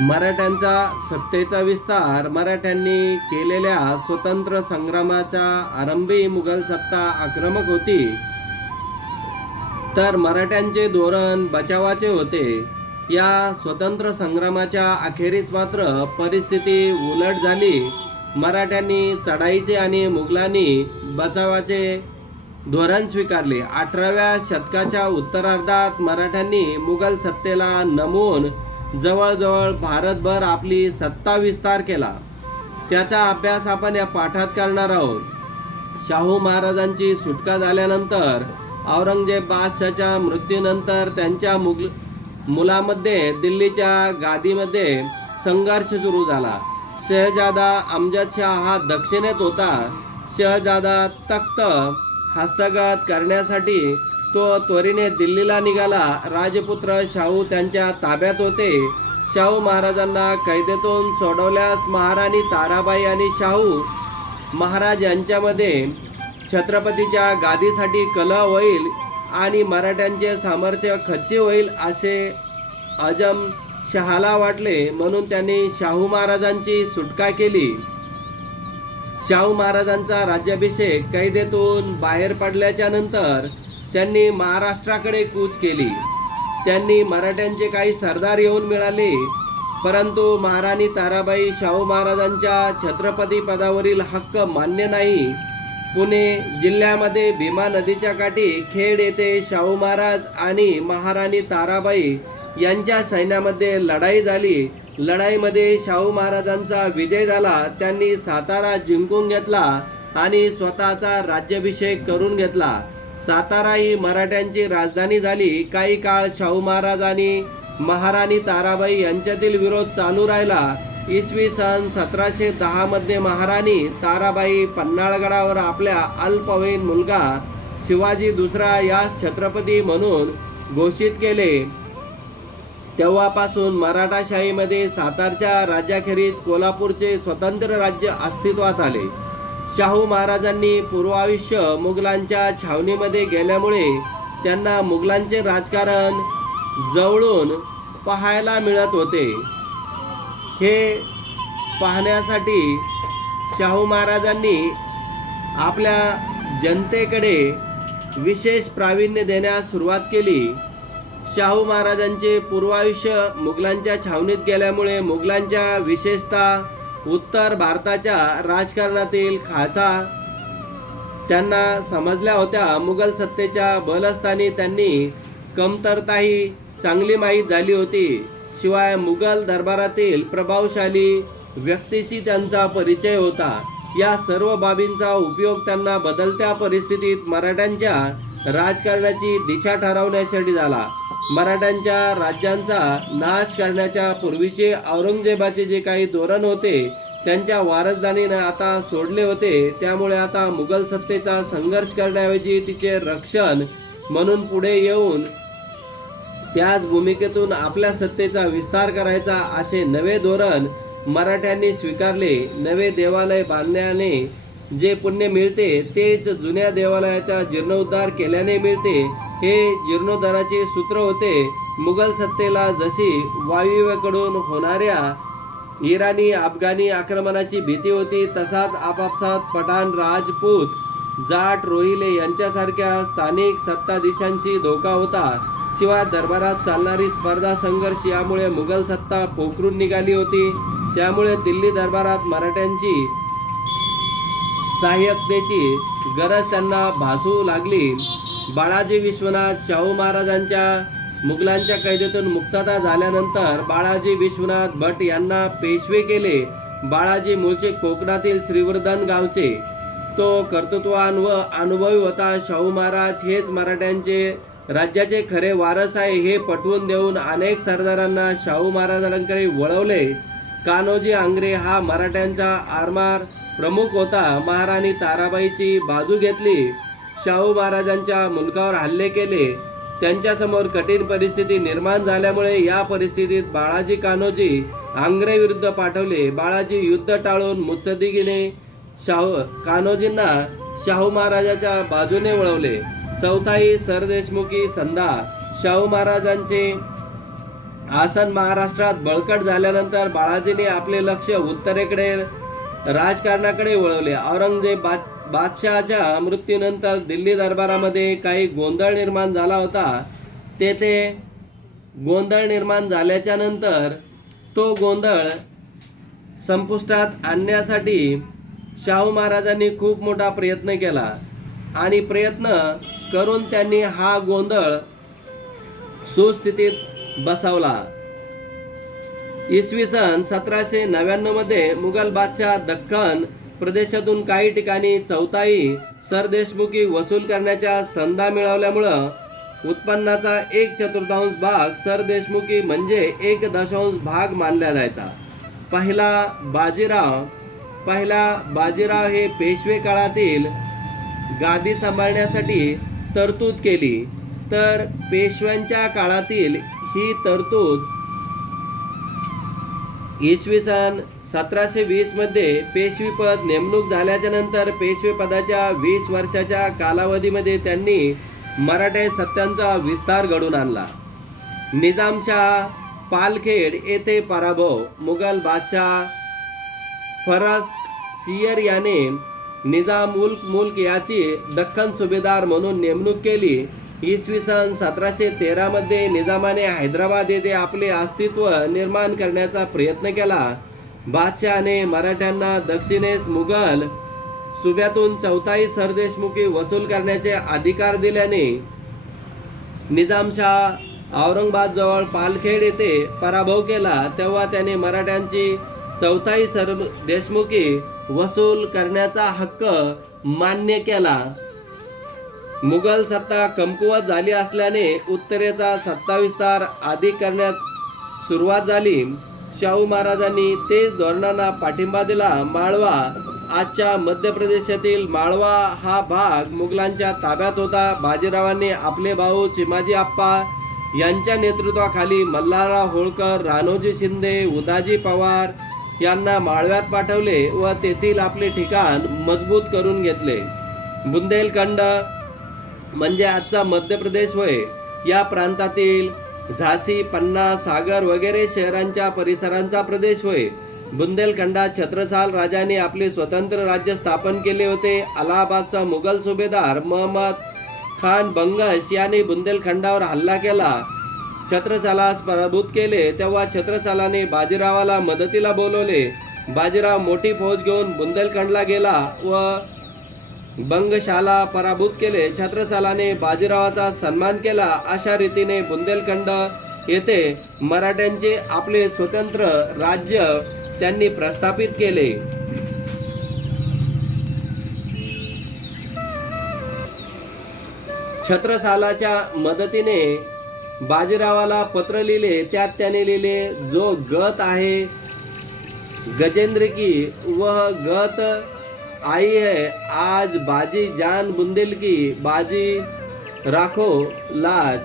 मराठ्यांचा सत्तेचा विस्तार मराठ्यांनी केलेल्या स्वतंत्र संग्रामाच्या आरंभी मुघल सत्ता आक्रमक होती, तर मराठ्यांचे धोरण बचावाचे होते. या स्वतंत्र संग्रामाच्या अखेरीस मात्र परिस्थिती उलट झाली. मराठ्यांनी चढाईचे आणि मुघलांनी बचावाचे धोरण स्वीकारले. 18व्या शतकाच्या उत्तरार्धात मराठ्यांनी मुघल सत्तेला नमवून जवळजवळ भारतभर आपली सत्ता विस्तार केला. त्याचा अभ्यास आपण या पाठात करणार आहोत. शाहू महाराजांची सुटका झाल्यानंतर औरंगजेब बादशाहच्या मृत्यूनंतर त्यांच्या मुलामध्ये दिल्लीच्या गादीमध्ये संघर्ष सुरू झाला. शहजादा अमजद शाह हा दक्षिणेत होता. शहजादा तख्त हस्तगत करण्यासाठी तो त्वरेने दिल्लीला निघाला. राजपुत्र शाहू त्यांच्या ताब्यात होते. शाहू महाराजांना कैदेतून सोडवल्यास महाराणी ताराबाई आणि शाहू महाराज यांच्यामध्ये छत्रपतीच्या गादीसाठी कलह होईल आणि मराठ्यांचे सामर्थ्य खच्ची होईल असे आजम शहाला वाटले. म्हणून त्यांनी शाहू महाराजांची सुटका केली. शाहू महाराजांचा राज्याभिषेक कैदेतून बाहेर पडल्याच्या नंतर त्यांनी महाराष्ट्राकडे कूच केली. त्यांनी मराठ्यांचे काही सरदार येऊन मिळाले, परंतु महाराणी ताराबाई शाहू महाराजांच्या छत्रपती पदावरील हक्क मान्य नाही. पुणे जिल्ह्यामध्ये भीमा नदीच्या काठी खेड येथे शाहू महाराज आणि महाराणी ताराबाई यांच्या सैन्यामध्ये लढाई झाली. लढाईमध्ये शाहू महाराजांचा विजय झाला. त्यांनी सातारा जिंकून घेतला आणि स्वतःचा राज्याभिषेक करून घेतला. सातारा ही मराठ्यांची राजधानी झाली. काही काळ शाहू महाराज आणि महाराणी ताराबाई यांच्यातील विरोध चालू राहिला. इसवी सन 1710 मध्ये महाराणी ताराबाई पन्हाळगडावर आपल्या अल्पवयीन मुलगा शिवाजी दुसरा यास छत्रपती म्हणून घोषित केले. तेव्हापासून मराठाशाहीमध्ये सातारच्या राज्याखेरीज कोल्हापूरचे स्वतंत्र राज्य अस्तित्वात आले. शाहू महाराजांनी पूर्वायुष्य मुघलांच्या छावणीमध्ये गेल्यामुळे त्यांना मुघलांचे राजकारण जवळून पाहायला मिळत होते. हे पाहण्यासाठी शाहू महाराजांनी आपल्या जनतेकडे विशेष प्रावीण्य देण्यास सुरुवात केली. शाहू महाराजांचे पूर्वायुष्य मुघलांच्या छावणीत गेल्यामुळे मुघलांच्या विशेषतः उत्तर भारताच्या राजकारणातील खाचा त्यांना समजल्या होत्या. मुघल सत्तेच्या बलस्थानी त्यांनी कमतरताही चांगली माहीत झाली होती. शिवाय मुघल दरबारातील प्रभावशाली व्यक्तीशी त्यांचा परिचय होता. या सर्व बाबींचा उपयोग त्यांना बदलत्या परिस्थितीत मराठ्यांच्या राजकारणाची दिशा ठरवण्यासाठी झाला. मराठ्यांच्या राज्यांचा नाश करण्याच्या पूर्वीचे औरंगजेबाचे जे काही धोरण होते त्यांच्या वारसदारीने आता सोडले होते. त्यामुळे आता मुघल सत्तेचा संघर्ष करण्याऐवजी तिचे रक्षण म्हणून पुढे येऊन त्याच भूमिकेतून आपल्या सत्तेचा विस्तार करायचा असे नवे धोरण मराठ्यांनी स्वीकारले. नवे देवालय बांधण्याने जे पुण्य मिळते तेच जुन्या देवालयाचा जीर्णोद्धार केल्याने मिळते. हे जीर्णोद्धाराचे सूत्र होते. मुघल सत्तेला जशी वायव्येकडून होणाऱ्या इराणी अफगाणी आक्रमणाची भीती होती, तसाच आपापसात पठाण राजपूत जाट रोहिले यांच्यासारख्या स्थानिक सत्ताधीशांशी धोका होता. शिवाय दरबारात चालणारी स्पर्धा संघर्ष यामुळे मुघल सत्ता पोखरून निघाली होती. त्यामुळे दिल्ली दरबारात मराठ्यांची सहाय्यतेची गरज त्यांना भासू लागली. बाळाजी विश्वनाथ शाहू महाराजांच्या मुघलांच्या कैदेतून मुक्तता झाल्यानंतर बाळाजी विश्वनाथ भट यांना पेशवे केले. बाळाजी मूळचे कोकणातील श्रीवर्धन गावचे. तो कर्तृत्ववान व अनुभवी होता. शाहू महाराज हेच मराठ्यांचे राज्याचे खरे वारस आहे हे पटवून देऊन अनेक सरदारांना शाहू महाराजांकडे वळवले. कान्होजी आंग्रे हा मराठ्यांचा आरमार प्रमुख होता. महाराणी ताराबाईची बाजू घेतली. शाहू महाराजांच्या मुलकावर हल्ले केले. त्यांच्यासमोर कठीण परिस्थिती निर्माण झाल्यामुळे या परिस्थितीत बाळाजी कान्होजी आंग्रे विरुद्ध पाठवले. बाळाजी युद्ध टाळून मुत्सद्दीकीने कान्होजींना शाहू महाराजाच्या बाजूने वळवले. चौथाई सरदेशमुखी संधा शाहू महाराजांचे आसन महाराष्ट्रात बळकट झाल्यानंतर बाळाजीने आपले लक्ष उत्तरेकडे राजकारणाकडे वळवले. औरंगजेब बादशहाच्या मृत्यूनंतर दिल्ली दरबारामध्ये काही गोंधळ निर्माण झाला होता. तेथे गोंधळ निर्माण झाल्याच्या नंतर तो गोंधळ संपुष्टात आणण्यासाठी शाहू महाराजांनी खूप मोठा प्रयत्न केला आणि प्रयत्न करून त्यांनी हा गोंधळ सुस्थितीत बसवला. इसवी सन 1799 मध्ये मुघल बादशाह दख्खन प्रदेशातून काही ठिकाणी चौथाई सरदेशमुखी वसूल करण्याच्या संधी मिळवल्यामुळं उत्पन्नाचा 1/4 भाग सरदेशमुखी म्हणजे 1/10 भाग मानला जायचा. पहिला बाजीराव हे पेशवे काळातील गादी सांभाळण्यासाठी तरतूद केली. तर पेशव्यांच्या काळातील ही तरतूद इसवी सन 1720 मध्ये पेशवीपद नेमणूक झाल्याच्या नंतर पेशवेपदाच्या 20 वर्षाच्या कालावधीमध्ये त्यांनी मराठा सत्तांचा विस्तार घडून आणला. निजामशाह पालखेड येथे पराभव. मुघल बादशाह फरखसियर याने निजाम उल मुल्क याची दख्खन सुभेदार म्हणून नेमणूक केली. इसवी सन 1713 मध्ये निजामाने हैदराबाद येथे आपले अस्तित्व निर्माण करण्याचा प्रयत्न केला. बादशहाने मराठ्यांना दक्षिणेस मुघल सुब्यातून चौथाई सरदेशमुखी वसूल करण्याचे अधिकार दिल्याने निजामशाह औरंगाबाद जवळ पालखेड येथे पराभव केला. तेव्हा त्याने मराठ्यांची चौथाई सरदेशमुखी वसूल करण्याचा हक्क मान्य केला. मुघल सत्ता कमकुवत झाली असल्याने उत्तरेचा सत्ता विस्तार अधिक करण्यास सुरुवात झाली. शाहू महाराजांनी तेच धोरणांना पाठिंबा दिला. माळवा आजच्या मध्य प्रदेशातील माळवा हा भाग मुघलांच्या ताब्यात होता. बाजीरावांनी आपले भाऊ चिमाजी आप्पा यांच्या नेतृत्वाखाली मल्हारराव होळकर, राणोजी शिंदे, उदाजी पवार यांना माळव्यात पाठवले व तेथील आपले ठिकाण मजबूत करून घेतले. बुंदेलखंड म्हणजे आजचा मध्य प्रदेश होय. या प्रांतातील झाशी, पन्ना, सागर वगैरे शहरांच्या परिसरांचा प्रदेश होय. बुंदेलखंडात छत्रसाल राजाने आपले स्वतंत्र राज्य स्थापन केले होते. अलाहाबादचा मुघल सुभेदार महम्मद खान बंगश याने बुंदेलखंडावर हल्ला केला. छत्रसालास पराभूत केले. तेव्हा छत्रसालाने बाजीरावाला मदतीला बोलवले. बाजीराव मोठी फौज घेऊन बुंदेलखंडला गेला व बंगशाला पराभूत केले. छत्रसालाने बाजीरावाचा सन्मान केला. अशा रीतीने बुंदेलखंड येथे मराठ्यांचे आपले स्वतंत्र राज्य त्यांनी प्रस्थापित केले. छत्रसालाच्या मदतीने बाजीरावाला पत्र लिहिले. त्यात त्याने लिहिले, जो गत आहे गजेंद्र की वह गत आई है. आज बाजी जान बुंदेल की बाजी राखो लाज.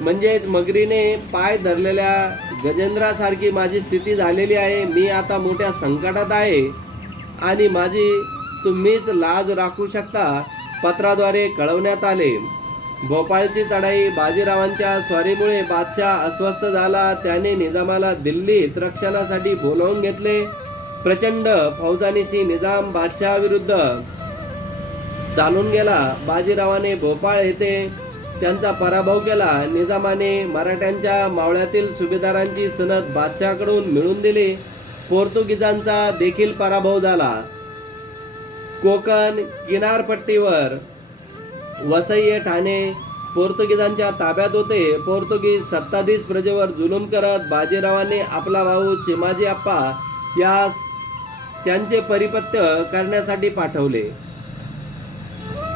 म्हणजेच मगरीने पाय धरलेल्या गजेंद्रासारखी माझी स्थिती झालेली आहे. मी आता मोठ्या संकटात आहे आणि माझी तुम्हीच लाज राखू शकता. पत्राद्वारे कळवण्यात आले. भोपाळची चढाई. बाजीरावांच्या स्वारीमुळे बादशाह अस्वस्थ झाला. त्याने निजामाला दिल्लीत रक्षणासाठी बोलावून घेतले. प्रचंड फौजांनीशी निजाम बादशहाविरुद्ध चालून गेला. बाजीरावाने भोपाळ येथे त्यांचा पराभव केला. निजामाने मराठ्यांच्या मावळ्यातील सुभेदारांची सनद बादशहाकडून मिळवून दिली. पोर्तुगीजांचा देखील पराभव झाला. कोकण किनारपट्टीवर वसई ठाणे पोर्तुगीजांच्या ताब्यात होते. पोर्तुगीज सत्ताधीश प्रजेवर जुलूम करत बाजीरावाने आपला भाऊ चिमाजी आप्पा यास त्यांचे परिपत्य करण्यासाठी पाठवले.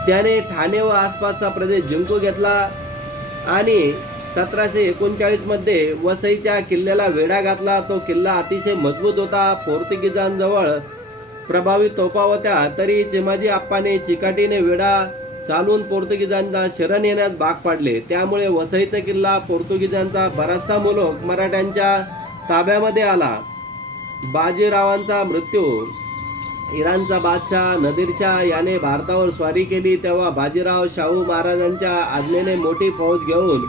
त्याने ठाणे व आसपासचा प्रदेश जिंकून घेतला आणि 1739 मध्ये वसईच्या किल्ल्याला वेढा घातला. तो किल्ला अतिशय मजबूत होता. पोर्तुगीजांजवळ प्रभावी तोफा होत्या. तरी चिमाजी आप्पाने चिकाटीने वेढा चालून पोर्तुगीजांना शरण येण्यास भाग पाडले. त्यामुळे वसईचा किल्ला पोर्तुगीजांचा बराचसा मुलूक मराठ्यांच्या ताब्यामध्ये आला. बाजीरावांचा मृत्यू. इराणचा बादशाह नदीरशाह याने भारतावर स्वारी केली. तेव्हा बाजीराव शाहू महाराजांच्या आज्ञेने मोठी फौज घेऊन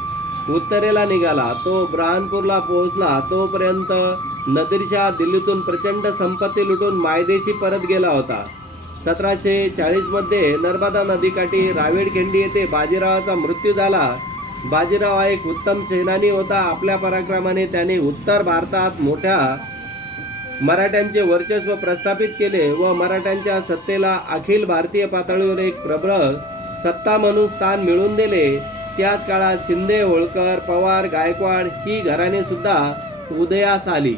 उत्तरेला निघाला. तो ब्रहानपूरला पोहोचला तोपर्यंत नदीरशाह दिल्लीतून प्रचंड संपत्ती लुटून मायदेशी परत गेला होता. 1740 मध्ये नर्मदा नदीकाठी रावेरखिंडी येथे बाजीरावाचा मृत्यू झाला. बाजीराव हा एक उत्तम सेनानी होता. आपल्या पराक्रमाने त्याने उत्तर भारतात मोठ्या मराठ्यांचे वर्चस्व प्रस्थापित केले व मराठ्यांच्या सत्तेला अखिल भारतीय पातळीवर एक प्रबळ सत्ता म्हणून स्थान मिळवून दिले. त्याच काळात शिंदे, होळकर, पवार, गायकवाड ही घराणे सुद्धा उदयास आली.